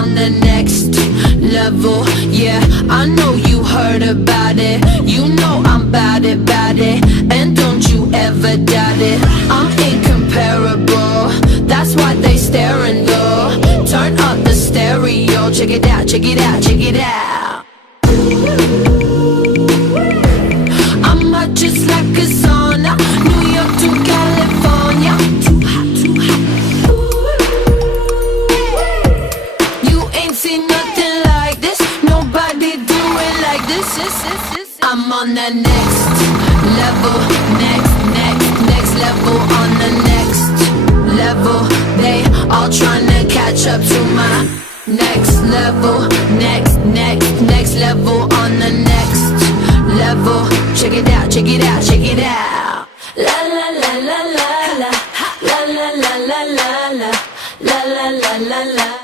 on the next level. Yeah, I know you heard about it. You know I'm bout it, and don't you ever doubt it. I'm incomparable, that's why they staring though. Turn up the stereo, check it out, check it out, check it out. I'm hot just like a sauna, New York to California. Too hot, too hot. You ain't seen nothing like this, nobody do it like this. I'm on the next level, next level, on the next level. They all tryna catch up to my next level, next level, on the next level. Check it out, check it out, check it out. La la la la la la, la la la la la la, la la la la la.